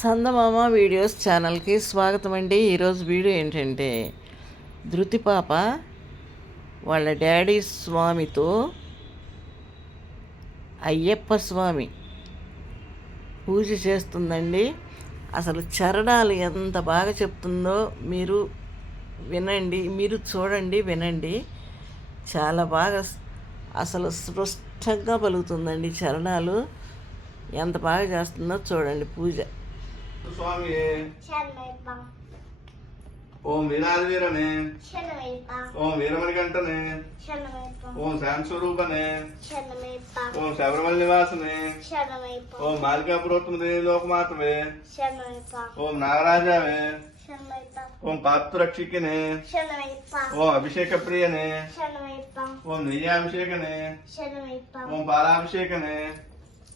చందమామ videos ఛానల్కి స్వాగతం అండి ఈరోజు వీడియో ఏంటంటే ధృతి పాప వాళ్ళ డాడీ స్వామితో అయ్యప్ప స్వామి పూజ చేస్తుందండి. అసలు చరణాలు ఎంత బాగా చెప్తుందో మీరు వినండి మీరు చూడండి వినండి. చాలా బాగా అసలు స్పష్టంగా పలుకుతుందండి చరణాలు. ఎంత బాగా చేస్తుందో చూడండి పూజ. சுவாமியே ఓం వీరాధివీరనే ఓం వీరమణికంఠనే ఓం శాంత స్వరూపనే ఓం శబరిమల నివాసనే ఓం బాలికా పురోత్తమదే లోకమాతవే ఓం నాగరాజావే ఓం పాత్రక్షికనే ఓం అభిషేక ప్రియనే ఓం నెయ్యాభిషేకనే ఓం పాలాభిషేకనే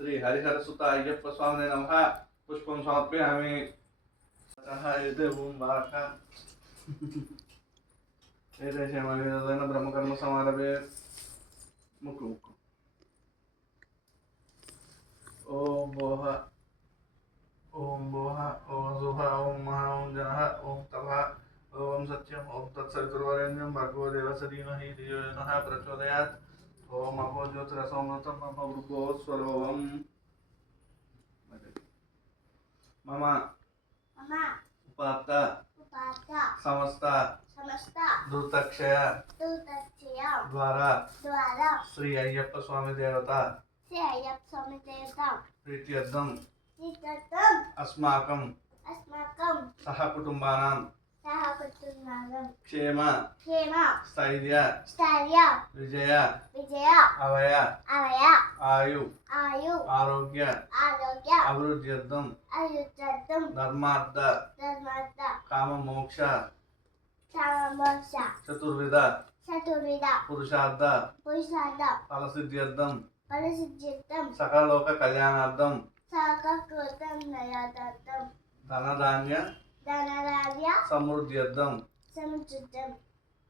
శ్రీ హరిహరసుత అయ్యప్ప స్వామి నమ పుష్పం సమర్పయామి ఏదైనా బ్రహ్మకర్మ సమారభే ముక్కు ముక్కు ఓం భోహ ఓం భోహ ఓం శుభ ఓం మహా ఓం జన ఓం తభ ఓం సత్యం ఓం తత్సవితుర్వరేణ్యం భగవదేవస ధీమహి ప్రచోదయాత్ ఓం అపో జ్యోతిర సోమృతం మమ. ఉపాత్త. సంస్థ దూతక్షయ. ద్వారా. శ్రీ అయ్యప్ప స్వామి దేవత. ప్రీత్యర్థం. అస్మాకం. సహ కుటుంబానాం. క్షేమ క్షేమ స్థైర్య స్థైర్య విజయ విజయ అవయ అవయ ఆయు ఆయు ఆరోగ్య ఆరోగ్య అభివృద్ధ్యర్థం అయుద్ధం ధర్మార్థ ధర్మత కామ మోక్ష సమోష చతుర్విధ చతుర్విధ పురుషార్థ పురుషార్థ ఫలసిద్ధ్యర్థం పరిశుద్ధితం సకలోక కళ్యాణార్థం సహకృతం నయాదత్తం ధనధాన్య ధనరాజ్య సమృద్ధ్యర్థం. సముచితం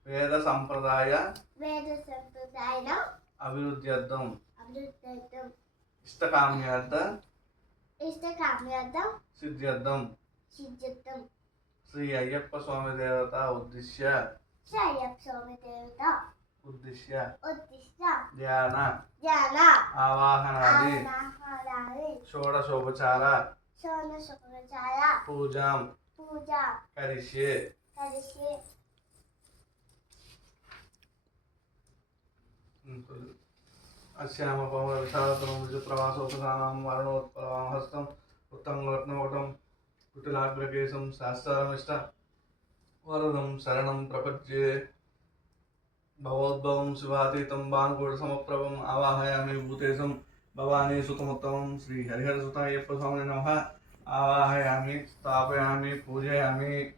వేద సంప్రదాయ వేద సంప్రదాయ అభివృద్ధ్యర్థం. అభివృద్ధితం ఇష్టకామ్యార్థ ఇష్టకామ్యార్థం. సిద్ధ్యర్థం. సిద్ధితం శ్రీ అయ్యప్ప స్వామి దేవత ఉద్దిశ్య. శ్రేయప్ స్వామి దేవత ఉద్దిశ్య. ఉద్దిష్ట ధ్యాన. జ్ఞాన ఆవాహనాది. షోడశోపచార. శుక్రచార పూజాం. पूजा। करिष्ये। करिष्ये। अस्यामपम विशालतमं विजुप्रवासोपसानां हस्तम् उत्तमरत्नवटं कुटिलाग्रकेशं शास्त्रमिष्ट वरदं शरणं प्रपद्ये। भवोद्भवं शिवातीतं बाणकूटसमप्रभम् आवाहयामि भूतेशं भवानी सुतमुत्तमं श्रीहरिहरसुतायप्पस्वामिने नमः। आवाहयामि स्थापयामि पूजयामि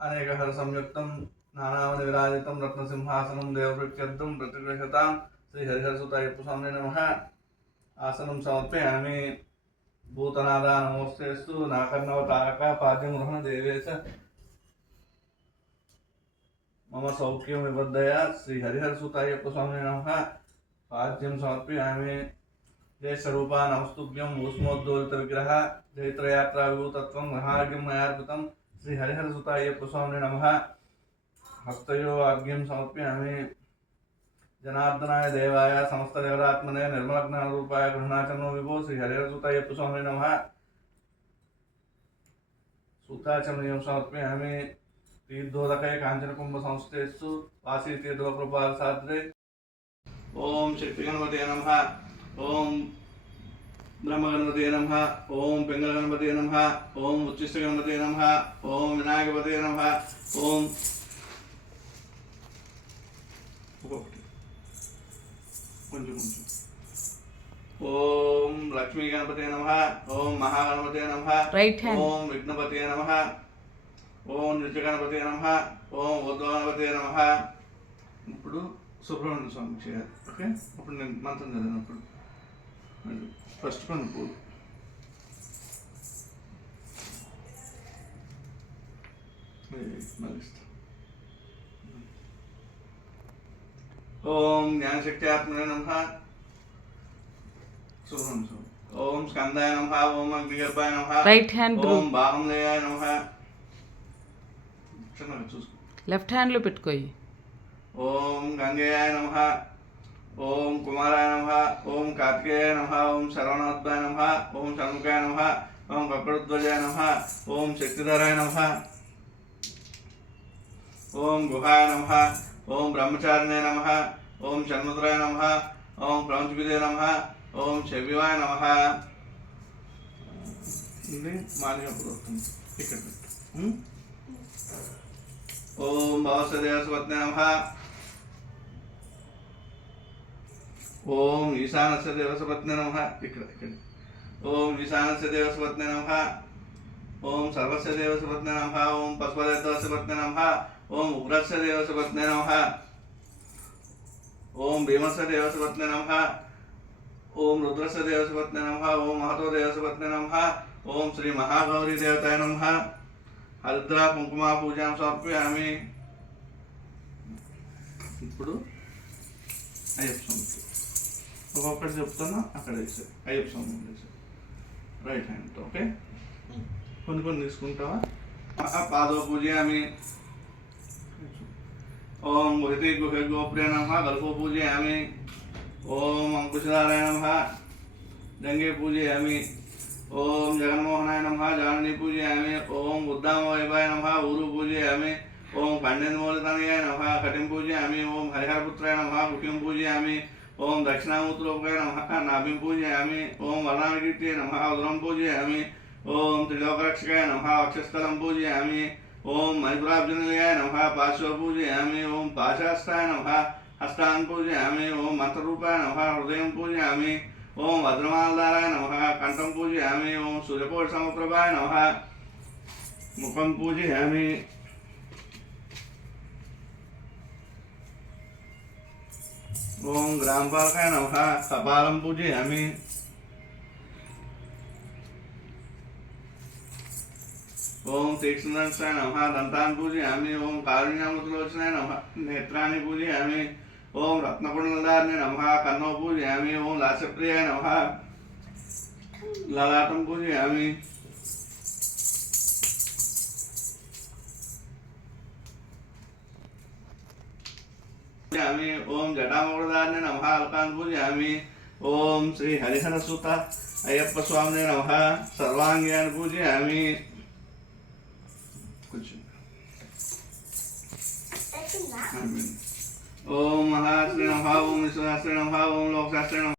अनेकहरसंयुक्तं नानावधिविराजितं रत्नसिंहासनं देववृक्षद्वं प्रतिगृह्यतां श्रीहरिहरसुतयपुस्वामिने नमः। आसनं समर्पयामि। भूतनादा नमोऽस्तेस्तु नाकर्णवतारका पाद्यमृहण देवेश। मम सौख्यं विबद्धया श्रीहरिहरसुतायप्पस्वामिने नमः। पाद्यं समर्पयामि। जय स्वरूपा नमस्तुभ्यम भूस्मोद्दोलित विग्रह जैत्रयात्रा विभूतत्व महार्घ्यम मयार्पितम श्री हरिहर सुताय प्रस्वामी नम। हस्तो अर्घ्यम समर्प्य जनार्दनाय देवाय समस्तदेवरात्मने निर्मलज्ञानरूपाय गृहणाचनो विभो श्री हरिहरसुताय प्रस्वामी नम। सूताचमनीयं समर्पयामि। तीर्थोदके काञ्चनकुम्भसंस्थेषु वासीतीर्थकृपासाद्रे ॐ शक्तिगणपते नमः। ఓం బ్రహ్మ గణపతి నమ ఓం పెంగళ గణపతి నమ ఓం ఉచ్చిష్ట గణపతి నమ ఓం వినాయకపతి నమ ఓం కొంచెం కొంచెం ఓం లక్ష్మీ గణపతి నమ ఓం మహాగణపతి నమ ఓం విఘ్నపతి నమ ఓం నిజ గణపతి నమ ఓం ఉద్వగణపతే నమ. ఇప్పుడు సుబ్రహ్మణ్య స్వామి చేయాలి. ఓకే? ఇప్పుడు నేను మంత్రం చదివినప్పుడు ఫస్ట్ కొన్ని పూలు మళ్ళీ ఇస్తా. ఓం జ్ఞానశక్తి ఆత్మనే నమ సుబ్రహ్మణ్య స్వామి ఓం స్కందాయ నమ ఓం అగ్నిగర్భాయ నమ రైట్ హ్యాండ్ ఓం బాహంలేయాయ నమ చిన్నగా చూసుకో లెఫ్ట్ హ్యాండ్లో పెట్టుకోయి ఓం గంగేయాయ నమ ఓం కుమారాయ నమ ఓం కార్తికేయాయ నమ ఓం శరవణోద్భాయ నమ ఓం షణ్ముఖాయ నమ ఓం కప్పడధ్వజాయ నమ ఓం శక్తిధరాయ నమ ఓం గుహాయ నమ ఓం బ్రహ్మచారిణే నమ ఓం షణ్ముద్రాయ నమ ఓం ప్రపంచపిదే నమ ఓం శవ్యవాయ నమ ఇది మాలినప్పుడు వస్తుంది ఇక్కడ పెట్టు ఉం? ఓం భవసదేవస్వత్నే నమ ఓం ఈశానస్య దేవసపత్నే నమ ఇక్కడ ఇక్కడ ఓం ఈశానస్య దేవసపత్నే నమ ఓం సర్వస్య దేవసపత్నే నమ ఓం పశుపదేవసపత్నే నమ ఓం ఉగ్రస్య దేవసపత్నే నమ ఓం భీమస్య దేవసపత్నే నమ ఓం రుద్రస్య దేవసపత్నే నమ ఓం మహతో దేవసపత్నే నమ ఓం శ్రీ మహాగౌరీ దేవతాయ నమ హరిద్ర కుంకుమ పూజాం సమర్పయామి ఇప్పుడు అయ్యప్ప స్వామికి ఒక్కొక్కటి చెప్తాను అక్కడ వేసారు అయ్యప్ప స్వామి వేసారు రైట్ హ్యాండ్ ఓకే కొన్ని కొన్ని తీసుకుంటావా ఆ, పాదో పూజయామి ఓం గుహతి గుహ గోప్రియ నమ గల్పో పూజయామి ఓం అంకుశధారాయ నమ గంగే పూజయామి ఓం జగన్మోహనాయ నమ జానని పూజయామి ఓం ఉద్దామవైభాయ నమ ఊరు పూజయామి ఓం పండితమూలతనయాయ నమ కటిం పూజయామి ఓం హరిహరపుత్రాయ నమ ముఖ్యం పూజయామి ओम दक्षिणामूत्रोपय नम, नाभि पूजयामि। ओम वर्णानुकीर्तये नम उदरम पूजयामि। ओम त्रिलोकरक्षकाय नम अक्षस्थलं पूजयामि। ओम मणिपुराभ्यंगयाय नम, पार्श्व पूजयामि। ओम पाशास्ताय नम हस्ता पूजयामि। ओम मंत्रूपाय नम, हृदय पूजयामि। ओम भद्रमालदाराय नम कंठम पूजयामि। ओम सूर्यकोटसमुप्रभाय नम मुखम पूजयामि। ओम ग्रामपालकाय नमः। सपालं पूजयामि। ओम तीक्ष्णदंशाय नमः दंतान् पूजयामि। ओम कारुण्यामृतलोचनाय नमः, नेत्राणि पूजयामि। ओम रत्नकुण्डलार्य नमः कन्नौ पूजयामि। ओम लासप्रियाय नमः, ललाटं पूजयामि। పూజయామి పూజయామి ఓం జటామృదాన్ని నమ అల్కాన్ పూజయామి ఓం శ్రీ హరిహర సుత అయ్యప్ప స్వామి నమ సర్వాంగాన్ని పూజయామి కూర్చో పెట్టిందా ఓం మహాశ్రీ నమ ఓం